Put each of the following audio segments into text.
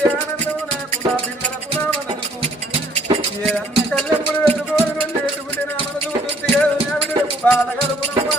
ఉంటే ఆనందం నాకు నా పిల్లలకు నా మనకు ఏదన్న కళ్ళెప్పుడు పెట్టుకోని రెండు నా మనసు బాధ కలుపునమ్మా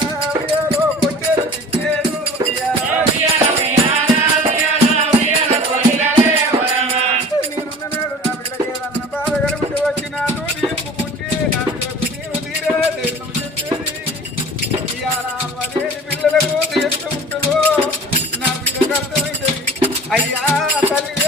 అయ్యా తల్లి